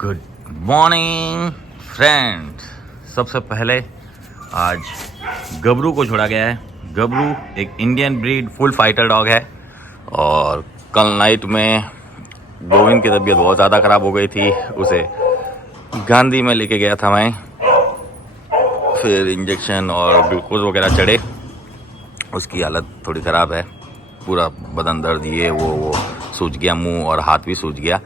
Good morning friends. सबसे पहले आज गबरू को छोड़ा गया है। गबरू एक Indian breed full fighter dog है और कल नाइट में गोविंद की तबीयत बहुत ज़्यादा ख़राब हो गई थी। उसे गांधी में लेके गया था मैं, फिर इंजेक्शन और ग्लूकोज वगैरह चढ़े। उसकी हालत थोड़ी ख़राब है, पूरा बदन दर्द, ये वो सूज गया, मुंह और हाथ भी सूज गया।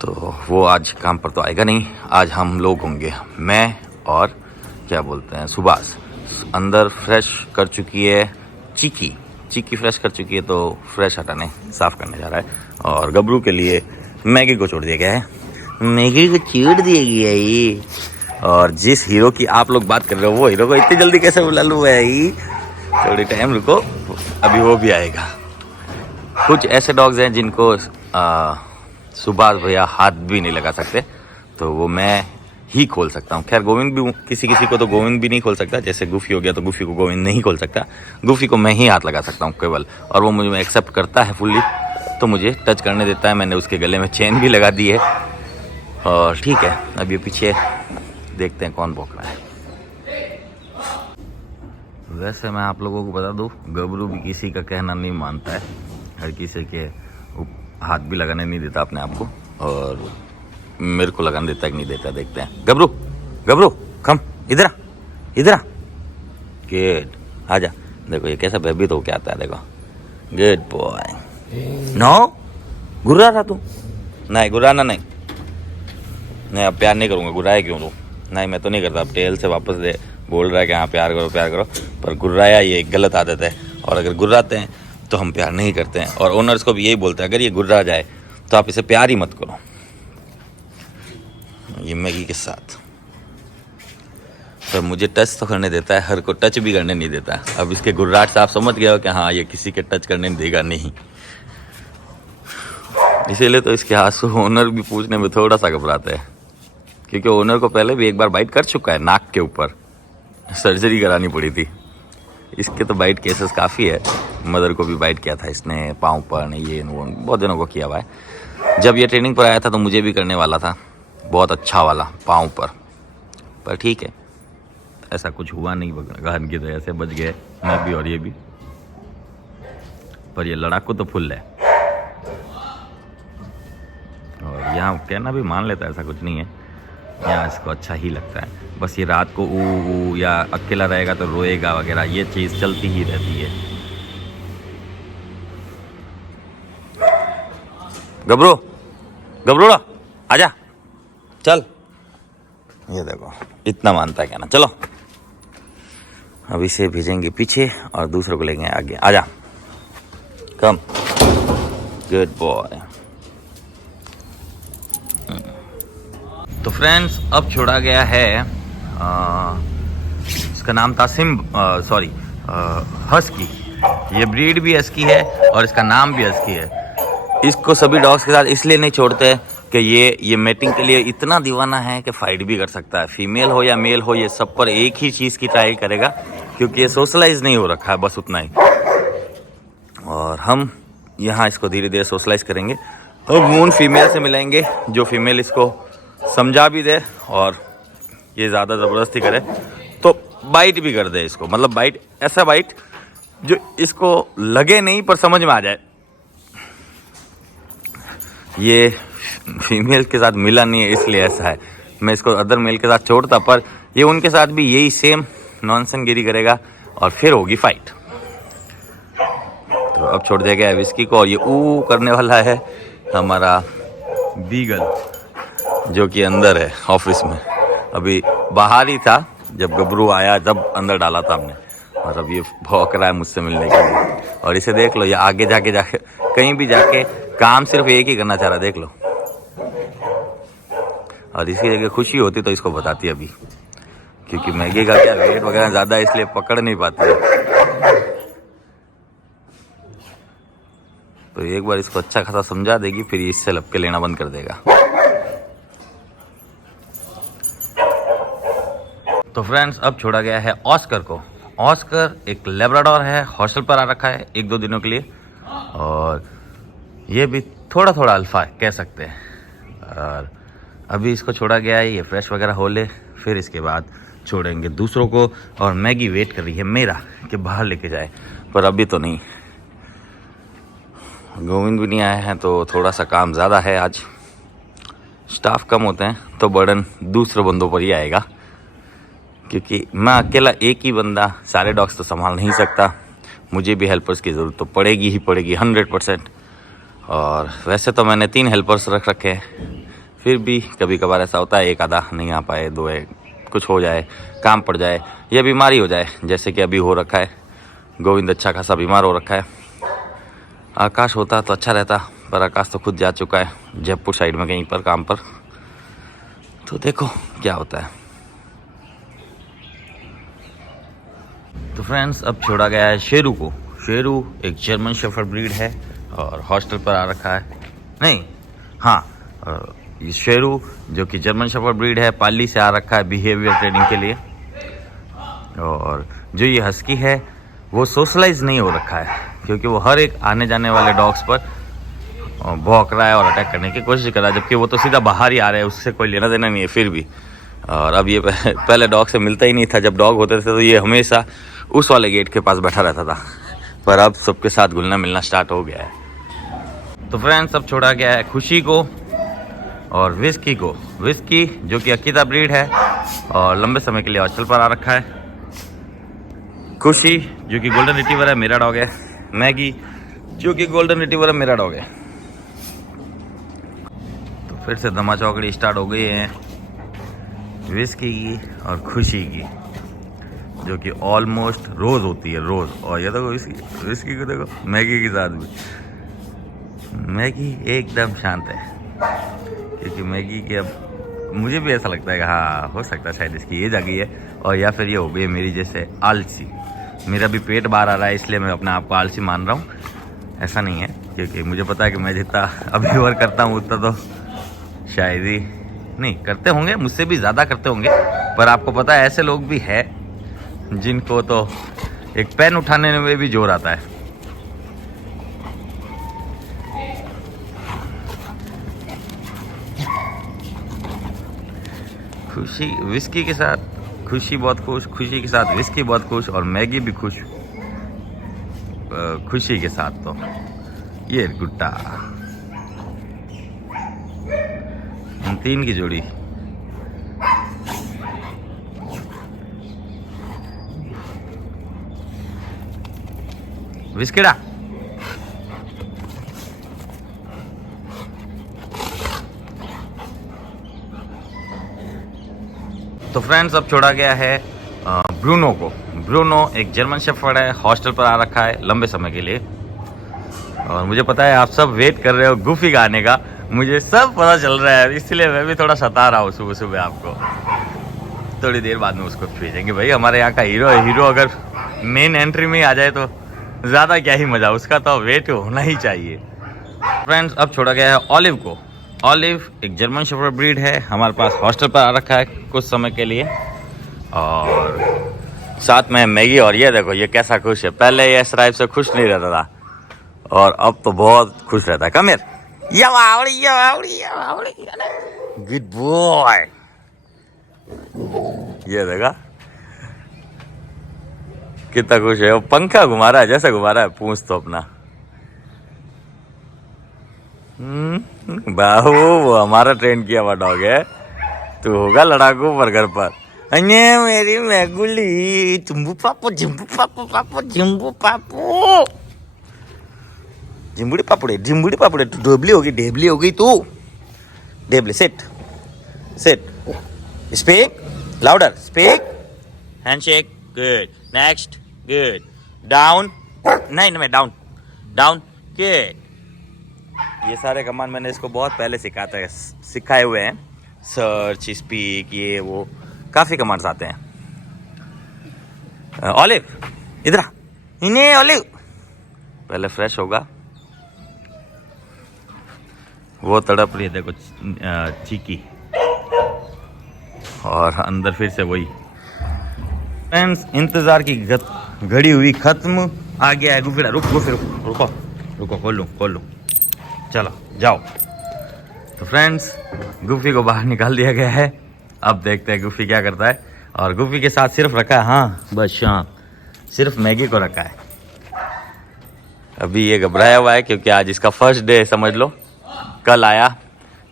तो वो आज काम पर तो आएगा नहीं। आज हम लोग होंगे, मैं और क्या बोलते हैं सुभाष। अंदर फ्रेश कर चुकी है चीकी फ्रेश कर चुकी है, तो फ्रेश हटाने साफ़ करने जा रहा है। और गबरू के लिए मैगी को छोड़ दिया गया है। मैगी को छोड़ दिया गया है ये। और जिस हीरो की आप लोग बात कर रहे हो वो हीरो को इतनी जल्दी कैसे बुला लूँ भाई? थोड़ी टाइम रुको, अभी वो भी आएगा। कुछ ऐसे डॉग्स हैं जिनको सुभाष भैया हाथ भी नहीं लगा सकते, तो वो मैं ही खोल सकता हूँ। खैर गोविंद भी, किसी को तो गोविंद भी नहीं खोल सकता। जैसे गुफी हो गया तो गुफी को गोविंद नहीं खोल सकता, गुफी को मैं ही हाथ लगा सकता हूँ केवल। और वो मुझे एक्सेप्ट करता है फुल्ली, तो मुझे टच करने देता है। मैंने उसके गले में चेन भी लगा दी है और ठीक है। अब ये पीछे देखते हैं कौन भौंक रहा है। वैसे मैं आप लोगों को बता दूं, गबरू भी किसी का कहना नहीं मानता है, हर किसी के हाथ भी लगाने नहीं देता अपने आप को, और मेरे को लगाने देता है कि नहीं देता, देखते हैं। गबरू कम इधर आ। गुड, आजा। देखो ये कैसा भयभीत होके आता है, देखो। Good boy. नो गुर्रा रहा तू? नहीं गुर्राना नहीं, अब प्यार नहीं करूँगा। गुर्राया क्यों तू? नहीं मैं तो नहीं करता। अब टेल से वापस दे, बोल रहा है कि हाँ प्यार करो, पर गुर्राया ये एक गलत आदत है। और अगर गुर्राते हैं तो हम प्यार नहीं करते हैं। और ओनर्स को भी यही बोलते हैं, अगर ये गुर्रा जाए तो आप इसे प्यार ही मत करो। ये मैगी के साथ तो मुझे टच तो करने देता है, हर को टच भी करने नहीं देता। अब इसके गुर्राट से आप समझ गए हो कि हाँ ये किसी के टच करने देगा नहीं। इसीलिए तो इसके हाथ से ओनर भी पूछने में थोड़ा सा घबराता है, क्योंकि ओनर को पहले भी एक बार बाइट कर चुका है नाक के ऊपर, सर्जरी करानी पड़ी थी। इसके तो बाइट केसेस काफ़ी है। मदर को भी बाइट किया था इसने, पाँव पर, ये वो बहुत दिनों को किया हुआ है। जब ये ट्रेनिंग पर आया था तो मुझे भी करने वाला था, बहुत अच्छा वाला पाँव पर ठीक है, ऐसा कुछ हुआ नहीं। गहन की तरह से बच गए मैं भी और ये भी। पर ये लड़ाकू तो फुल है, और यहाँ कहना भी मान लेता है, ऐसा कुछ नहीं है। यहाँ इसको अच्छा ही लगता है। बस ये रात को ऊ या अकेला रहेगा तो रोएगा वगैरह, ये चीज़ चलती ही रहती है। गबरू आजा, चल। ये देखो इतना मानता है क्या ना। चलो अब इसे भेजेंगे पीछे और दूसरों को लेंगे आगे। आजा, कम। Good boy. तो फ्रेंड्स अब छोड़ा गया है, इसका नाम था हस्की। ये ब्रीड भी हस्की है और इसका नाम भी हस्की है। इसको सभी डॉग्स के साथ इसलिए नहीं छोड़ते कि ये मेटिंग के लिए इतना दीवाना है कि फाइट भी कर सकता है। फीमेल हो या मेल हो, ये सब पर एक ही चीज़ की ट्राई करेगा, क्योंकि ये सोशलाइज नहीं हो रखा है, बस उतना ही। और हम यहाँ इसको धीरे धीरे सोशलाइज करेंगे। अब मून फीमेल से मिलाएंगे, जो फीमेल इसको समझा भी दे और ये ज़्यादा ज़बरदस्ती करे तो बाइट भी कर दे इसको। मतलब बाइट, ऐसा बाइट जो इसको लगे नहीं पर समझ में आ जाए। ये फीमेल के साथ मिला नहीं है इसलिए ऐसा है। मैं इसको अदर मेल के साथ छोड़ता, पर ये उनके साथ भी यही सेम नॉनसेंसगिरी करेगा और फिर होगी फाइट। तो अब छोड़ दिया गया है विस्की को, और ये ऊ करने वाला है हमारा बीगल, जो कि अंदर है ऑफिस में। अभी बाहर ही था जब गबरू आया, जब अंदर डाला था हमने, और अब ये भौंक रहा है मुझसे मिलने के लिए। और इसे देख लो, ये आगे जाके कहीं भी जाके काम सिर्फ एक ही करना चाह रहा, देख लो। और इसकी जगह खुशी होती तो इसको बताती अभी, क्योंकि मैगी का क्या वेट वगैरह ज़्यादा है, इसलिए पकड़ नहीं पाती है। तो एक बार इसको अच्छा खासा समझा देगी, फिर इससे लपके लेना बंद कर देगा। तो फ्रेंड्स अब छोड़ा गया है ऑस्कर को। ऑस्कर एक लेब्राडोर है, हॉस्टल पर आ रखा है 1-2 दिनों के लिए, और ये भी थोड़ा अल्फा कह सकते हैं। और अभी इसको छोड़ा गया है, ये फ्रेश वगैरह हो ले, फिर इसके बाद छोड़ेंगे दूसरों को। और मैगी वेट कर रही है मेरा कि बाहर लेके जाए, पर अभी तो नहीं। गोविंद भी नहीं आए हैं तो थोड़ा सा काम ज़्यादा है आज। स्टाफ कम होते हैं तो बर्डन दूसरे बंदों पर ही आएगा, क्योंकि मैं अकेला एक ही बंदा सारे डॉग्स तो संभाल नहीं सकता। मुझे भी हेल्पर्स की ज़रूरत तो पड़ेगी ही पड़ेगी 100%। और वैसे तो मैंने 3 हेल्पर्स रख रखे हैं, फिर भी कभी कभार ऐसा होता है एक आधा नहीं आ पाए, 2 है, कुछ हो जाए, काम पड़ जाए या बीमारी हो जाए, जैसे कि अभी हो रखा है। गोविंद अच्छा खासा बीमार हो रखा है। आकाश होता तो अच्छा रहता, पर आकाश तो खुद जा चुका है जयपुर साइड में कहीं पर काम पर। तो देखो क्या होता है। तो फ्रेंड्स अब छोड़ा गया है शेरू को। शेरू एक जर्मन शेफर्ड ब्रीड है और हॉस्टल पर आ रखा है। नहीं, हाँ, ये शेरू जो कि जर्मन शेफर्ड ब्रीड है, पाली से आ रखा है बिहेवियर ट्रेनिंग के लिए। और जो ये हस्की है वो सोशलाइज नहीं हो रखा है, क्योंकि वो हर एक आने जाने वाले डॉग्स पर भौंक रहा है और अटैक करने की कोशिश कर रहा है, जबकि वो तो सीधा बाहर ही आ रहा है, उससे कोई लेना देना नहीं है फिर भी। और अब ये पहले डॉग से मिलता ही नहीं था। जब डॉग होते थे तो ये हमेशा उस वाले गेट के पास बैठा रहता था, पर अब सबके साथ घुलना मिलना स्टार्ट हो गया है। तो फ्रेंड्स अब छोड़ा गया है खुशी को और विस्की को। विस्की जो कि अकीता ब्रीड है और लंबे समय के लिए हॉस्टल पर आ रखा है। खुशी जो कि गोल्डन रिट्रीवर है, मेरा डॉग है। मैगी जो कि गोल्डन रिट्रीवर है, मेरा डॉग है। तो फिर से धमा चौकड़ी स्टार्ट हो गई है विस्की की और खुशी की, जो कि ऑलमोस्ट रोज होती है, रोज। और ये देखो विस्की को देखो, मैगी के साथ भी। मैगी एकदम शांत है, क्योंकि मैगी के अब मुझे भी ऐसा लगता है कि हाँ हो सकता है शायद इसकी एज आ गई है, और या फिर ये हो गई है मेरी जैसे आलसी। मेरा भी पेट बाहर आ रहा है, इसलिए मैं अपने आप को आलसी मान रहा हूँ। ऐसा नहीं है, क्योंकि मुझे पता है कि मैं जितना अभी वर्क करता हूँ उतना तो शायद ही नहीं करते होंगे, मुझसे भी ज़्यादा करते होंगे। पर आपको पता है ऐसे लोग भी हैं जिनको तो एक पेन उठाने में भी जोर आता है। खुशी विस्की के साथ, खुशी बहुत खुश, खुशी के साथ विस्की बहुत खुश, और मैगी भी खुश खुशी के साथ। तो ये गुट्टा इन 3 की जोड़ी। विस्कीड़ा तो फ्रेंड्स अब छोड़ा गया है ब्रूनो को। ब्रूनो एक जर्मन शेफर्ड है, हॉस्टल पर आ रखा है लंबे समय के लिए। और मुझे पता है आप सब वेट कर रहे हो गुफी का आने का, मुझे सब पता चल रहा है, इसलिए मैं भी थोड़ा सता रहा हूँ सुबह सुबह आपको। थोड़ी देर बाद में उसको भेजेंगे। भाई हमारे यहाँ का हीरो है, हीरो अगर मेन एंट्री में आ जाए तो ज़्यादा क्या ही मज़ा, उसका तो वेट होना ही चाहिए। फ्रेंड्स अब छोड़ा गया है ऑलिव को। ऑलिव एक जर्मन शेफर्ड ब्रीड है, हमारे पास हॉस्टल पर आ रखा है कुछ समय के लिए। और साथ में मैगी। और ये देखो ये कैसा खुश है, पहले ये इस टाइप से खुश नहीं रहता था और अब तो बहुत खुश रहता है। Come here, good boy. ये देखा कितना खुश है, वो पंखा घुमा रहा है, जैसे घुमा रहा है पूंछ तो अपना। बाहू वो हमारा ट्रेन किया हुआ डॉग है, तू होगा लड़ाकू पर घर पर। अन्य मेरी मैगुली, जिम्बू पापू जिम्बू पापू पापू जिम्बू पापू, जिम्बुड़ी पापड़े, तू ढेबली हो गई तू। ढेबली, sit sit, speak louder, speak, handshake, good, next, good, down, नहीं डाउन डाउन, गुड। ये सारे कमांड मैंने इसको बहुत पहले सिखाए हुए हैं। सर्च, स्पीक, ये वो काफ़ी कमांड्स आते हैं। ऑलिव इधर आ, इन्हें ऑलिव पहले फ्रेश होगा। वो तड़प रही है देखो चीकी, और अंदर फिर से वही। फ्रेंड्स इंतज़ार की घड़ी हुई खत्म, आ गया है गुफिड़ा। रुको खोल लूँ, चलो जाओ। तो फ्रेंड्स, गुफी को बाहर निकाल दिया गया है। अब देखते हैं गुफी क्या करता है। और गुफी के साथ सिर्फ रखा है, हाँ बस, हाँ सिर्फ मैगी को रखा है। अभी ये घबराया हुआ है क्योंकि आज इसका फर्स्ट डे समझ लो। कल आया,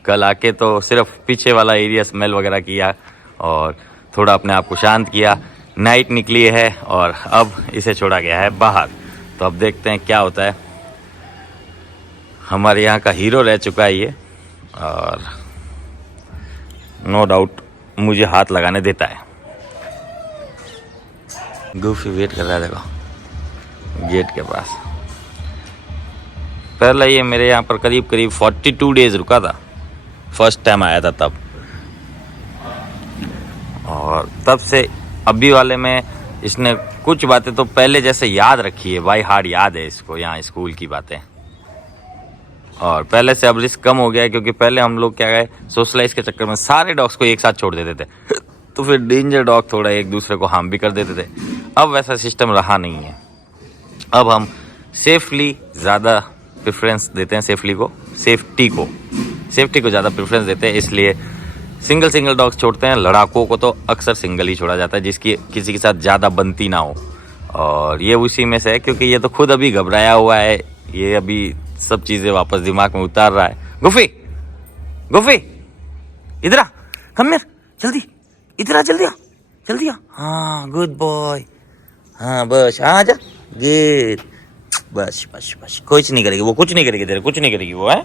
कल आके तो सिर्फ पीछे वाला एरिया स्मेल वगैरह किया और थोड़ा अपने आप को शांत किया। नाइट निकली है और अब इसे छोड़ा गया है बाहर। तो अब देखते हैं क्या होता है। हमारे यहाँ का हीरो रह चुका है ये और नो डाउट मुझे हाथ लगाने देता है। गूफी वेट कर रहा है, देखो गेट के पास। पहले ये मेरे यहाँ पर करीब 42 डेज रुका था, फर्स्ट टाइम आया था तब। और तब से अभी वाले में इसने कुछ बातें तो पहले जैसे याद रखी है, बाई हार्ट याद है इसको यहाँ स्कूल की बातें। और पहले से अब रिस्क कम हो गया है क्योंकि पहले हम लोग क्या गए, सोशलाइज के चक्कर में सारे डॉग्स को एक साथ छोड़ देते थे तो फिर डेंजर डॉग थोड़ा एक दूसरे को हार्म भी कर देते थे। अब वैसा सिस्टम रहा नहीं है। अब हम सेफली ज़्यादा प्रेफरेंस देते हैं, सेफ्टी को ज़्यादा प्रेफरेंस देते हैं, इसलिए सिंगल डॉग्स छोड़ते हैं। लड़ाकों को तो अक्सर सिंगल ही छोड़ा जाता है जिसकी किसी के साथ ज़्यादा बनती ना हो। और ये उसी में से है क्योंकि ये तो खुद अभी घबराया हुआ है, ये अभी सब चीज़ें वापस दिमाग में उतार रहा है। गुफी इधर आ, कम हियर, जल्दी इधर आ, जल्दी आ। हाँ गुड बॉय, हाँ बस आ जा, गुड, बस कुछ नहीं करेगी वो, कुछ नहीं करेगी तेरे, कुछ नहीं करेगी वो है।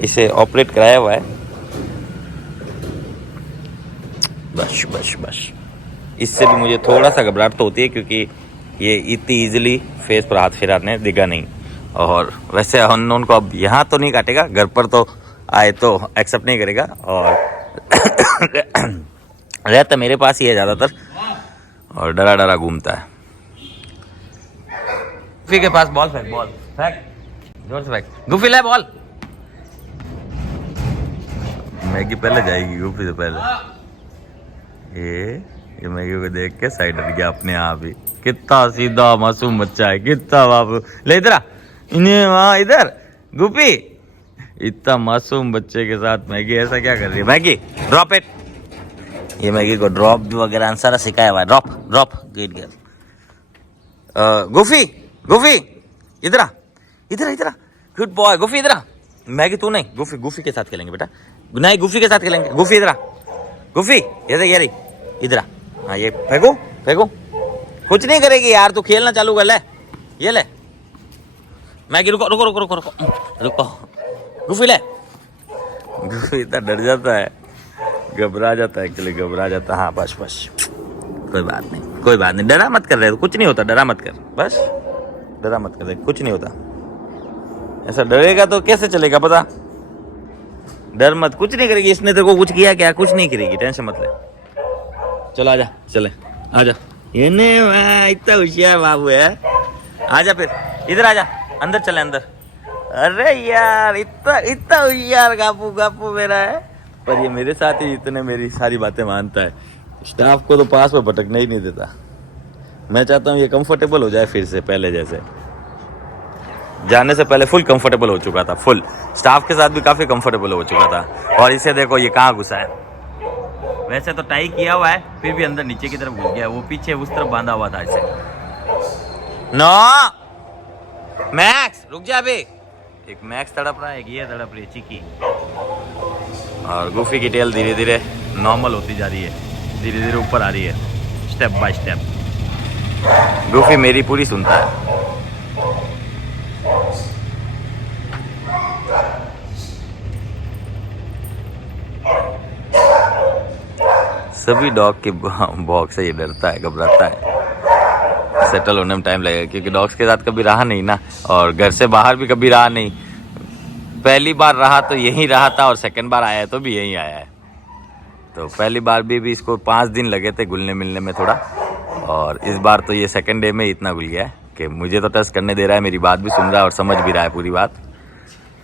इसे ऑपरेट कराया हुआ है, बस। इससे भी मुझे थोड़ा सा घबराहट तो होती है क्योंकि ये इतनी इजीली फेस पर हाथ फिराने देगा नहीं। और वैसे अननोन को अब यहाँ तो नहीं काटेगा, घर पर तो आए तो एक्सेप्ट नहीं करेगा। और रहता मेरे पास ही है ज़्यादातर और डरा घूमता है। गुफी के पास बॉल फेंक, जोर से फेंक, गुफी ले बॉल। मैगी पहले जाएगी गुफी से पहले। ये मैगी को देख के साइड हट गया अपने आप ही। कितना सीधा मासूम बच्चा है, कितना बाबू। ले इधर आ, इन्हें वहाँ इधर गुफी। इतना मासूम बच्चे के साथ मैगी ऐसा क्या कर रही है। Maggi drop it. ये मैगी को ड्रॉप वगैरह सारा सिखाया हुआ है। Drop good girl. गुफी इधर आ, गुड बॉय। गुफी इधर आ। मैगी तू नहीं, गुफी के साथ खेलेंगे बेटा, नहीं गुफी के साथ खेलेंगे। गुफी इधर आ, गुफी ये देख यारी, इधर आ। हाँ ये फेंको, कुछ नहीं करेगी यार, तू खेलना चालू कर ले। ये ले मैगी, रुको, गुफी ले। गुफी इतना डर जाता है, घबरा जाता है एक्चुअली, हाँ बस कोई बात नहीं, डरा मत कर रहे, कुछ नहीं होता, डरा मत कर, बस डरा मत कर, कुछ नहीं होता। ऐसा डरेगा तो कैसे चलेगा, पता, डर मत, कुछ नहीं करेगी। इसने तेरे को कुछ किया क्या, कुछ नहीं करेगी, टेंशन मत ले। चलो आजा, ये इतना होशियार बाबू है। आजा फिर इधर आजा, अंदर चले अंदर। अरे यार इतना होशियार गापू मेरा है, पर ये मेरे साथ ही इतने मेरी सारी बातें मानता है। स्टाफ को तो पास में भटकने ही नहीं देता। मैं चाहता हूँ ये कंफर्टेबल हो जाए फिर से, पहले जैसे। जाने से पहले फुल कंफर्टेबल हो चुका था, फुल स्टाफ के साथ भी काफ़ी कंफर्टेबल हो चुका था। और इसे देखो ये कहाँ घुसा है। वैसे तो टाई किया हुआ है, फिर भी अंदर नीचे की तरफ घुस गया। वो पीछे उस तरफ बांधा हुआ था इसे। नो मैक्स रुक जा अभी। एक मैक्स तड़प रहा है, एक ये तड़प रही है चिकी। और गुफी की टेल धीरे धीरे नॉर्मल होती जा रही है, धीरे धीरे ऊपर आ रही है, स्टेप बाय स्टेप। गुफी मेरी पूरी सुनता है। सभी डॉग के भौंक से ये डरता है, घबराता है। सेटल होने में टाइम लगेगा क्योंकि डॉग्स के साथ कभी रहा नहीं ना, और घर से बाहर भी कभी रहा नहीं। पहली बार रहा तो यहीं रहा था, और सेकंड बार आया तो भी यहीं आया है। तो पहली बार भी इसको 5 दिन लगे थे घुलने मिलने में थोड़ा, और इस बार तो ये सेकंड डे में इतना घुल गया है कि मुझे तो टच करने दे रहा है, मेरी बात भी सुन रहा है और समझ भी रहा है पूरी बात।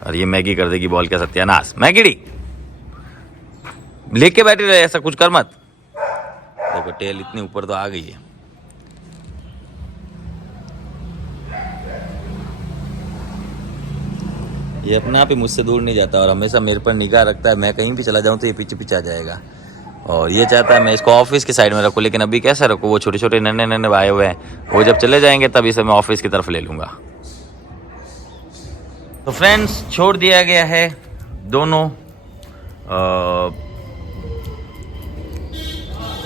और ये मैगी कर देगी बॉल का सत्यानाश। मैगी लेके बैठी रहे, ऐसा कुछ कर मत। देखो टेल इतनी ऊपर तो आ गई है। ये अपने आप ही मुझसे दूर नहीं जाता और हमेशा मेरे पर निगाह रखता है। मैं कहीं भी चला जाऊँ तो ये पीछे पीछे आ जाएगा और ये चाहता है मैं इसको ऑफिस की साइड में रखूँ, लेकिन अभी कैसे रखूँ? वो छोटे छोटे नन्हे नन्हे आए हुए हैं, वो जब चले जाएंगे तब इसे मैं ऑफिस की तरफ ले लूँगा। तो फ्रेंड्स, छोड़ दिया गया है दोनों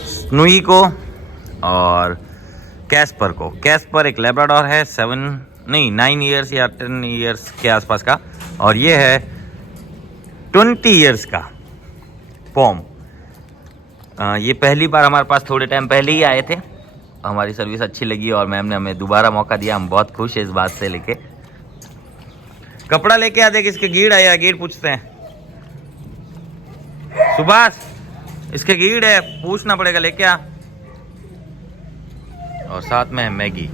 स्नूई को और कैस्पर को। कैस्पर एक लैब्राडोर है 9 ईयर्स या 10 ईयर्स के आसपास का, और ये है 20 ईयर्स का पॉम। ये पहली बार हमारे पास थोड़े टाइम पहले ही आए थे, हमारी सर्विस अच्छी लगी और मैम ने हमें दोबारा मौका दिया। हम बहुत खुश है इस बात से। लेके कपड़ा लेके आ, देख इसके गीड़ आया, गीड़ पूछते हैं। सुभाष, इसके गीड़ है, पूछना पड़ेगा, लेके आ। और साथ में है मैगी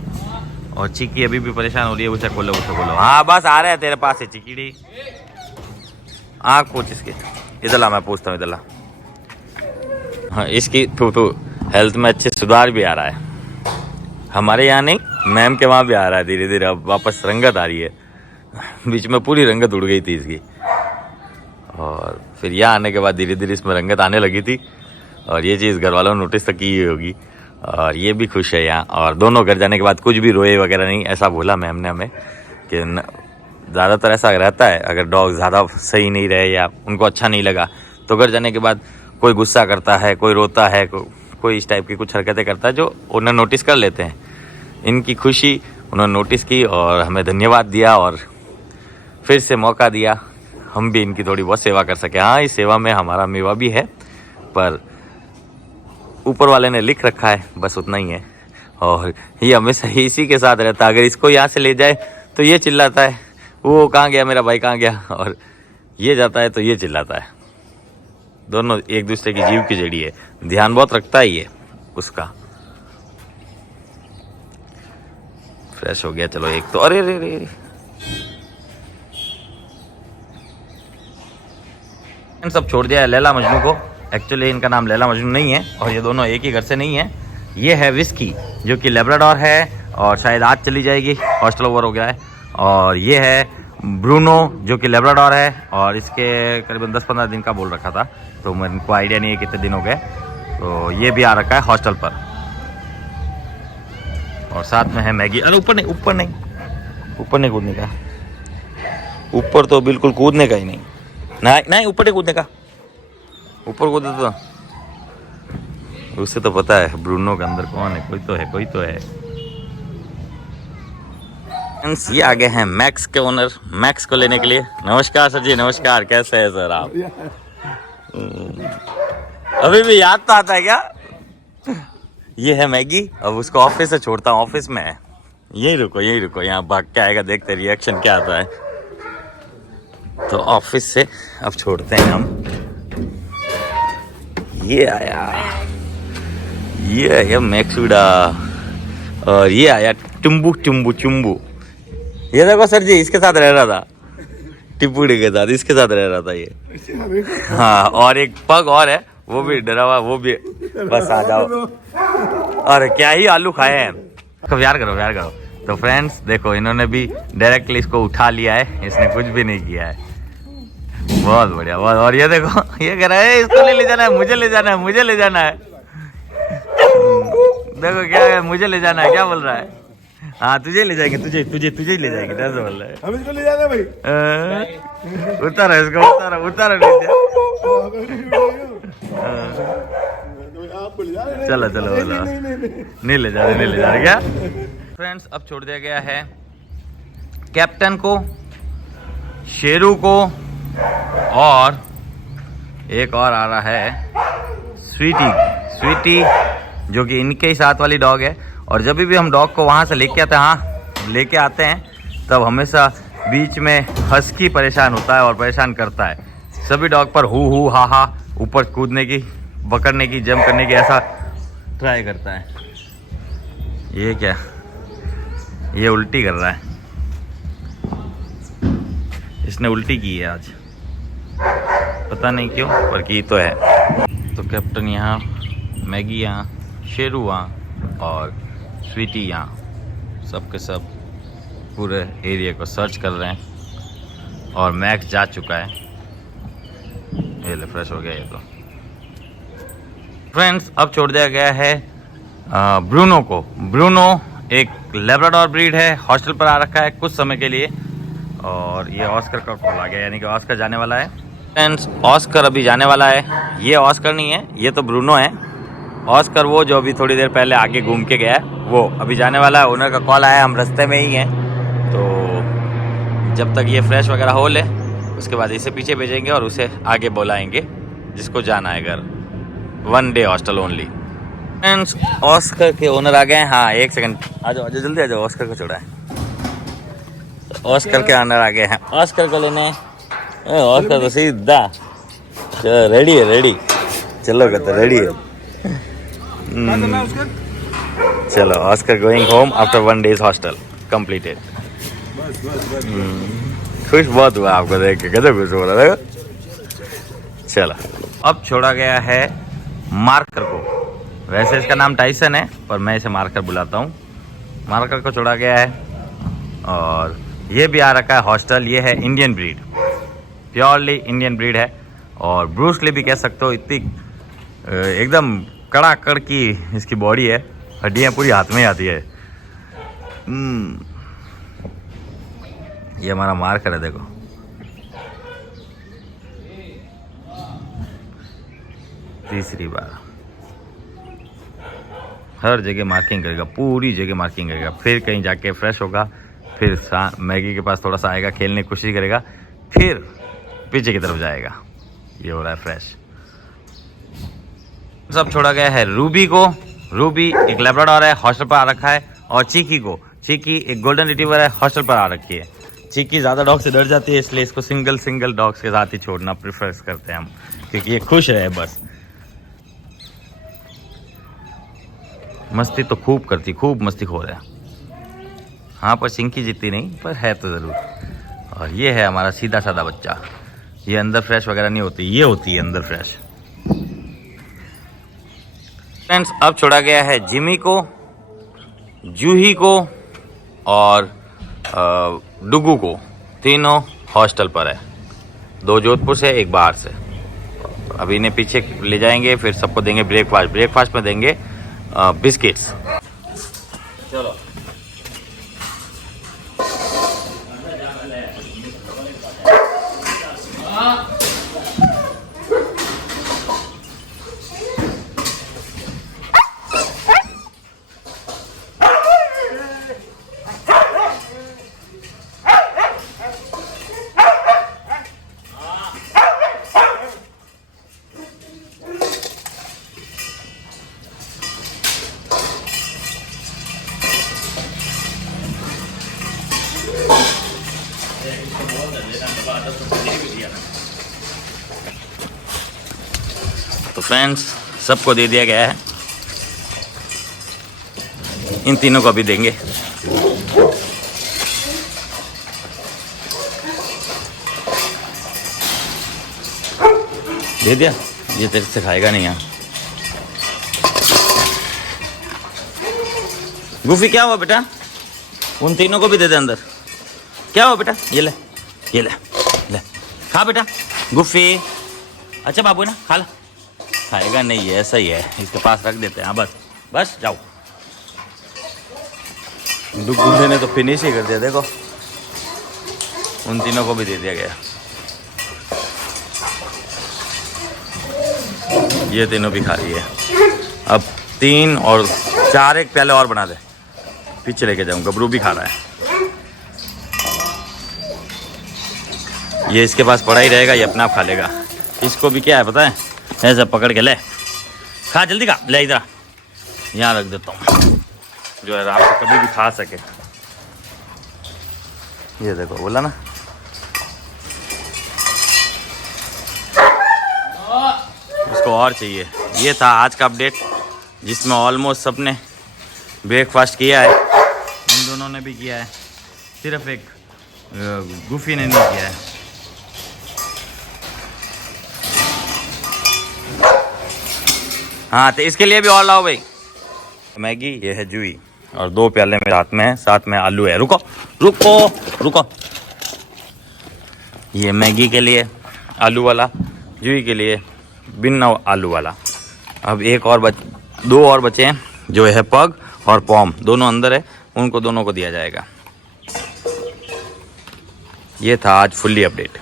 और चिकी अभी भी परेशान हो रही है, उसे खोलो उसे खोलो। हाँ बस आ रहे हैं तेरे पास है चिकीड़ी। आँख पूछ इसकी, इधर ला, मैं पूछता हूँ, इधर ला। हाँ, इसकी हेल्थ में अच्छे सुधार भी आ रहा है। हमारे यहाँ नहीं, मैम के वहाँ भी आ रहा है धीरे धीरे। अब वापस रंगत आ रही है, बीच में पूरी रंगत उड़ गई थी इसकी, और फिर यहाँ आने के बाद धीरे धीरे इसमें रंगत आने लगी थी। और ये चीज़ घर वालों ने नोटिस तक की होगी और ये भी खुश है यहाँ। और दोनों घर जाने के बाद कुछ भी रोए वगैरह नहीं, ऐसा बोला मैम ने हमें कि ज़्यादातर ऐसा रहता है, अगर डॉग ज़्यादा सही नहीं रहे या उनको अच्छा नहीं लगा तो घर जाने के बाद कोई गुस्सा करता है, कोई रोता है, कोई इस टाइप की कुछ हरकतें करता है जो उन्हें नोटिस कर लेते हैं। इनकी खुशी उन्होंने नोटिस की और हमें धन्यवाद दिया और फिर से मौका दिया हम भी इनकी थोड़ी बहुत सेवा कर सके। हाँ, इस सेवा में हमारा मेवा भी है, पर ऊपर वाले ने लिख रखा है, बस उतना ही है। और ये हमेशा इसी के साथ रहता है। अगर इसको यहाँ से ले जाए तो ये चिल्लाता है, वो कहाँ गया मेरा भाई, कहाँ गया, और ये जाता है तो ये चिल्लाता है। दोनों एक दूसरे की जीव की जड़ी है, ध्यान बहुत रखता है ये उसका। फ्रेश हो गया, चलो एक तो, अरे रे रे, सब छोड़ दिया है लैला मजनू को। एक्चुअली इनका नाम लैला मजनू नहीं है और ये दोनों एक ही घर से नहीं है। ये है विस्की जो कि लैब्राडोर है और शायद आज चली जाएगी, हॉस्टल ओवर हो गया है। और ये है ब्रूनो जो कि लैब्राडोर है और इसके करीबन 10-15 दिन का बोल रखा था, तो मेरे को आइडिया नहीं है कितने दिन हो गए। तो ये भी आ रखा है हॉस्टल पर। और साथ में है मैगी। अरे ऊपर नहीं, ऊपर नहीं, ऊपर नहीं कूदने का, ऊपर तो बिल्कुल कूदने का ही नहीं, नहीं ऊपर नहीं कूदने का। ऊपर कूदे तो उससे तो पता है ब्रूनो के अंदर कौन है, कोई तो है, कोई तो है। ये आगे हैं मैक्स के ओनर, मैक्स को लेने के लिए। नमस्कार सर जी, नमस्कार, कैसे हैं सर आप? अभी भी याद तो आता है क्या? ये है मैगी, अब उसको ऑफिस से छोड़ता हूँ, ऑफिस में है। यही रुको, यही रुको, यहाँ भाग के आएगा, देखते रिएक्शन क्या आता है। तो ऑफिस से अब छोड़ते हैं हम। ये आया, ये है मैक्सूडा और ये आया टुम्बू टुम्बू चुम्बू। ये देखो सर जी, इसके साथ रह रहा था, टिप्पूड़ी के साथ, इसके साथ रह रहा था ये। हाँ, और एक पग और है, वो भी डरा हुआ, वो भी। बस आ जाओ। और क्या ही आलू खाए हैं। प्यार करो, प्यार करो। तो फ्रेंड्स देखो, इन्होंने भी डायरेक्टली इसको उठा लिया है, इसने कुछ भी नहीं किया है। बहुत बढ़िया, बहुत। और ये देखो, ये कह रहा है इसको नहीं ले जाना है, मुझे ले जाना है, मुझे ले जाना है। देखो क्या है, मुझे ले जाना है, क्या बोल रहा है? हाँ, तुझे ले जाएंगे, तुझे तुझे तुझे ले जाएंगे, ऐसा बोल रहा है। हम इसको ले जाना भाई। उतारा इसको, उतारा उतारा ले जा। आपको ले जा रहे हैं। चलो चलो बोलो, नहीं ले जा रहे, नहीं ले जा रहे क्या? फ्रेंड्स, अब छोड़ दिया गया है कैप्टन को, शेरू को, और एक और आ रहा है स्वीटी। स्वीटी जो कि इनके ही साथ वाली डॉग है। और जब भी हम डॉग को वहाँ से लेके आते हैं, हाँ लेके आते हैं, तब हमेशा बीच में हस्की परेशान होता है और परेशान करता है सभी डॉग पर। हु हा हा, ऊपर कूदने की, पकड़ने की, जंप करने की, ऐसा ट्राई करता है। ये क्या, ये उल्टी कर रहा है, इसने उल्टी की है आज, पता नहीं क्यों, पर की तो है। तो कैप्टन यहाँ, मैगी यहाँ, शेरू वहाँ और स्वीटी यहाँ, सब के सब पूरे एरिया को सर्च कर रहे हैं। और मैक्स जा चुका है। ये ले फ्रेश हो गया ये तो। फ्रेंड्स अब छोड़ दिया गया है ब्रूनो को। ब्रूनो एक लेब्राडोर ब्रीड है, हॉस्टल पर आ रखा है कुछ समय के लिए और ये ऑस्कर का कॉल आ गया, यानी कि ऑस्कर जाने वाला है। फ्रेंड्स ऑस्कर अभी जाने वाला है। ये ऑस्कर नहीं है, ये तो ब्रूनो है। ऑस्कर वो जो अभी थोड़ी देर पहले आगे घूम के गया है वो अभी जाने वाला है। ओनर का कॉल आया, हम रास्ते में ही हैं, तो जब तक ये फ्रेश वगैरह हो ले उसके बाद इसे पीछे भेजेंगे और उसे आगे बुलाएंगे जिसको जाना है घर। 1 day hostel only. Friends Oscar के ओनर आ गए हैं। हाँ एक सेकंड, आ जाओ जल्दी आ जाओ। ऑस्कर को छोड़ा है, ऑस्कर के ओनर आ गए हैं। ऑस्कर को लेने ऑस्कर तो सीधा रेडी है, रेडी चलो तो रेडी है। चलो Oscar going home after 1 days hostel completed. खुश बहुत हुआ आपको देख के, गजब खुश हो रहा है। चलो अब छोड़ा गया है मार्कर को। वैसे इसका नाम टाइसन है पर मैं इसे मार्कर बुलाता हूँ। मार्कर को छोड़ा गया है और ये भी आ रखा है हॉस्टल। ये है Indian breed, purely Indian breed है और ब्रूस ली भी कह सकते हो। इतनी एकदम कड़ाकड़ की इसकी बॉडी है, हड्डियाँ पूरी हाथ में ही आती है। ये हमारा मार्कर है, देखो तीसरी बार हर जगह मार्किंग करेगा, पूरी जगह मार्किंग करेगा। फिर कहीं जाके फ्रेश होगा, फिर मैगी के पास थोड़ा सा आएगा, खेलने की कोशिश करेगा, फिर पीछे की तरफ जाएगा। ये हो रहा है फ्रेश। सब छोड़ा गया है रूबी को। रूबी एक लैब्राडोर है, हॉस्टल पर आ रखा है। और चीकी को, चीकी एक गोल्डन रिट्रीवर है, हॉस्टल पर आ रखी है। चीकी ज़्यादा डॉग से डर जाती है, इसलिए इसको सिंगल डॉग्स के साथ ही छोड़ना प्रेफर करते हैं हम, क्योंकि ये खुश रहे बस। मस्ती तो खूब करती, खूब मस्ती खो रहा है। हाँ पर चिंकी जितनी नहीं, पर है तो ज़रूर। और ये है हमारा सीधा साधा बच्चा। ये अंदर फ्रेश वगैरह नहीं होती, ये होती है अंदर फ्रेश। फ्रेंड्स अब छोड़ा गया है जिमी को, जूही को और डुगू को। तीनों हॉस्टल पर है, 2 जोधपुर से, 1 बाहर से। अभी इन्हें पीछे ले जाएंगे, फिर सबको देंगे ब्रेकफास्ट। ब्रेकफास्ट में देंगे बिस्किट्स। चलो तो फ्रेंड्स सबको दे दिया गया है, इन तीनों को अभी देंगे। दे दिया, ये तेरे से खाएगा नहीं। यहाँ गुफी क्या हुआ बेटा? उन तीनों को भी दे दे अंदर। क्या हुआ बेटा? ये ले, ये ले, ले खा बेटा गुफी। अच्छा बाबू ना खा ला। खाएगा नहीं है, ऐसा ही है, इसके पास रख देते हैं। हाँ बस बस जाओ। गुड्डे ने तो फिनिश ही कर दिया, देखो उन तीनों को भी दे दिया गया। ये तीनों भी खा रही है। अब 3 और 4 एक प्याले और बना दे, पीछे लेके जाऊँ। गबरू भी खा रहा है, ये इसके पास पड़ा ही रहेगा, ये अपना आप खा लेगा। इसको भी क्या है पता है, ऐसा पकड़ के ले, खा जल्दी खा, ले इधर यहाँ रख देता हूँ, जो है आराम से कभी भी खा सके। ये देखो बोला ना, इसको और चाहिए। ये था आज का अपडेट, जिसमें ऑलमोस्ट सबने ब्रेकफास्ट किया है। इन दोनों ने भी किया है, सिर्फ एक गुफी ने नहीं किया है। हाँ तो इसके लिए भी और लाओ भाई। मैगी, ये है जूही और 2 प्याले मेरे हाथ में है, साथ में आलू है। रुको रुको रुको, ये मैगी के लिए आलू वाला, जूही के लिए बिना आलू वाला। अब दो और बचे हैं, जो है पग और पॉम, दोनों अंदर है, उनको दोनों को दिया जाएगा। ये था आज फुल्ली अपडेट।